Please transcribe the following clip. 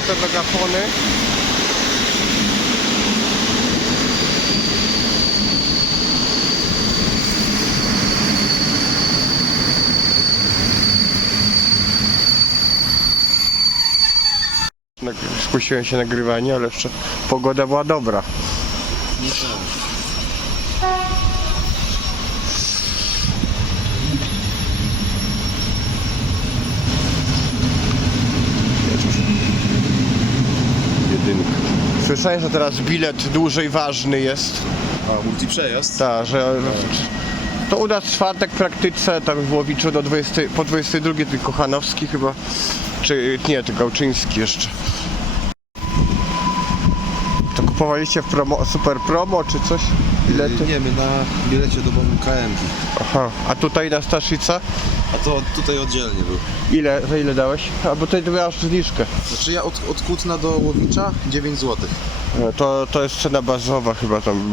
te megafony. Skusiłem się nagrywanie, ale jeszcze pogoda była dobra. Jedynka. Słyszałeś, że teraz bilet dłużej ważny jest? A, multi przejazd? Tak, że to u nas czwartek w praktyce, tam w Łowiczu do 20, po 22 tylko Kochanowski chyba, czy nie, tylko Gałczyński jeszcze. To kupowaliście w promo, super promo czy coś? Bilety? Nie, my na bilecie dobowym KM. Aha, a tutaj na Staszica? A to tutaj oddzielnie był. Ile, za ile dałeś? A bo tutaj masz zniżkę. Znaczy ja od, od Kutna do Łowicza 9 zł. No, To, to jest cena bazowa chyba tam.